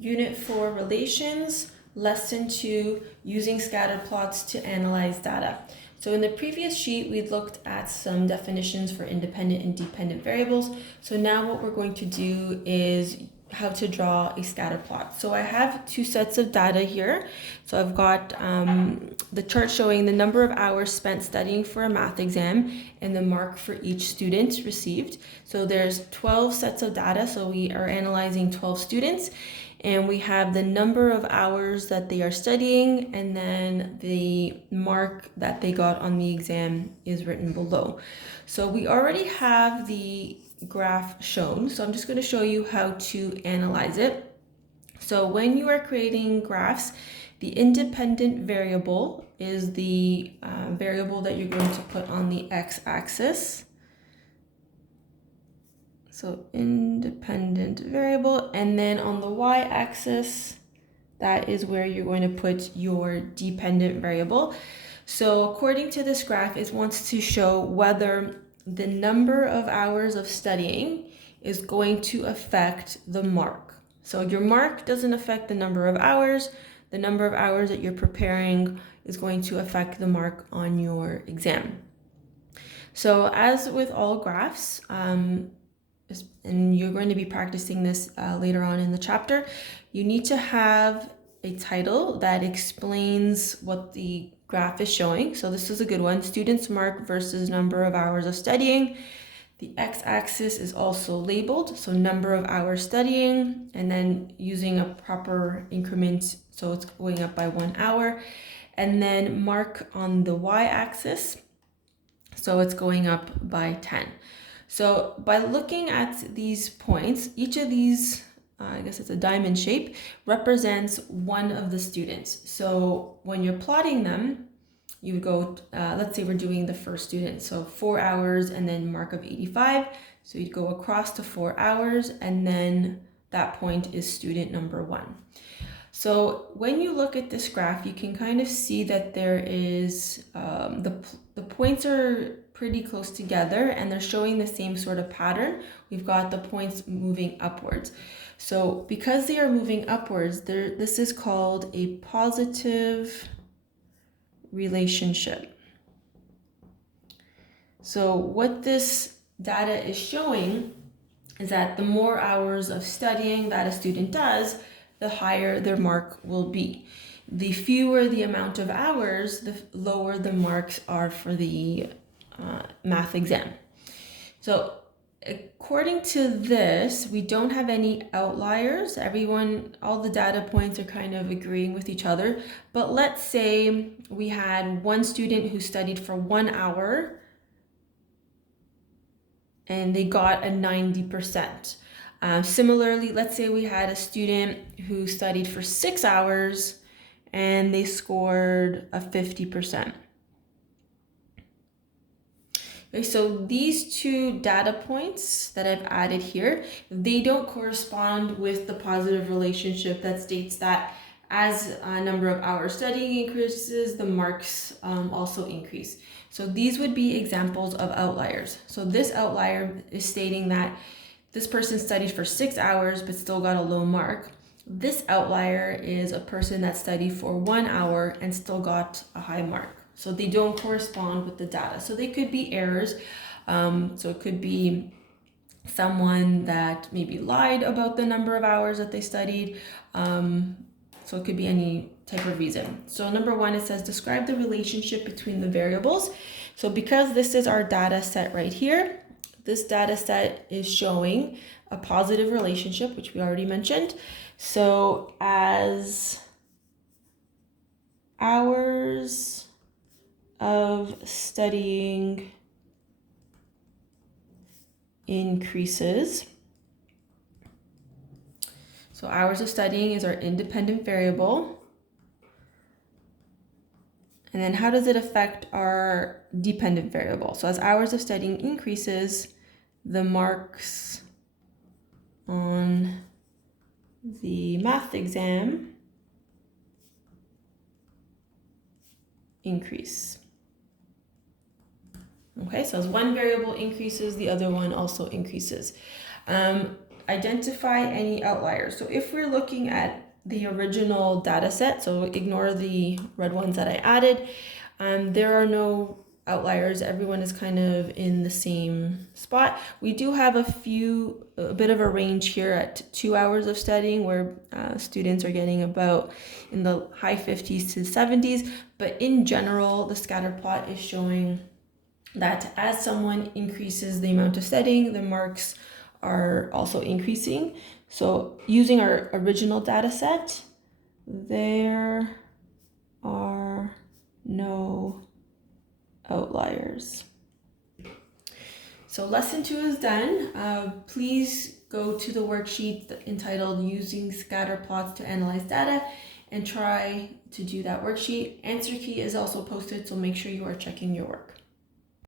Unit 4 Relations, Lesson 2 Using Scatter Plots to Analyze Data. So in the previous sheet, we looked at some definitions for independent and dependent variables. So now what we're going to do is how to draw a scatter plot. So I have two sets of data here. So I've got the chart showing the number of hours spent studying for a math exam and the mark for each student received. So there's 12 sets of data. So we are analyzing 12 students. And we have the number of hours that they are studying, and then the mark that they got on the exam is written below. So we already have the graph shown, so I'm just going to show you how to analyze it. So when you are creating graphs, the independent variable is the variable that you're going to put on the x-axis. So independent variable, and then on the y-axis, that is where you're going to put your dependent variable. So according to this graph, it wants to show whether the number of hours of studying is going to affect the mark. So your mark doesn't affect the number of hours. The number of hours that you're preparing is going to affect the mark on your exam. So as with all graphs, and you're going to be practicing this later on in the chapter, you need to have a title that explains what the graph is showing. So this is a good one: students' mark versus number of hours of studying. The x-axis is also labeled, so number of hours studying, and then using a proper increment, so it's going up by 1 hour, and then mark on the y-axis, so it's going up by 10. So by looking at these points, each of these, I guess it's a diamond shape, represents one of the students. So when you're plotting them, you would go, let's say we're doing the first student, so 4 hours and then mark of 85. So you'd go across to 4 hours, and then that point is student number 1. So when you look at this graph, you can kind of see that there is, the points are pretty close together and they're showing the same sort of pattern. We've got the points moving upwards. So because they are moving upwards, this is called a positive relationship. So what this data is showing is that the more hours of studying that a student does, the higher their mark will be. The fewer the amount of hours, the lower the marks are for the math exam. So according to this, we don't have any outliers. All the data points are kind of agreeing with each other. But let's say we had one student who studied for 1 hour and they got a 90%. Similarly, let's say we had a student who studied for 6 hours and they scored a 50%. Okay, so these two data points that I've added here, they don't correspond with the positive relationship that states that as a number of hours studying increases, the marks also increase. So these would be examples of outliers. So this outlier is stating that this person studied for 6 hours but still got a low mark. This outlier is a person that studied for 1 hour and still got a high mark. So they don't correspond with the data. So they could be errors. So it could be someone that maybe lied about the number of hours that they studied. So it could be any type of reason. So number 1, it says describe the relationship between the variables. So because this is our data set right here, this data set is showing a positive relationship, which we already mentioned. So as hours of studying increases. So hours of studying is our independent variable. And then how does it affect our dependent variable? So as hours of studying increases, the marks on the math exam increase. Okay, so as one variable increases, the other one also increases. identify any outliers. So if we're looking at the original data set, so ignore the red ones that I added, there are no outliers. Everyone is kind of in the same spot. We do have a bit of a range here at 2 hours of studying where students are getting about in the high 50s to 70s, but in general, the scatter plot is showing that as someone increases the amount of studying, the marks are also increasing. So using our original data set, there are no outliers. So lesson 2 is done. Please go to the worksheet entitled Using Scatter Plots to Analyze Data and try to do that worksheet. Answer key is also posted, so make sure you are checking your work.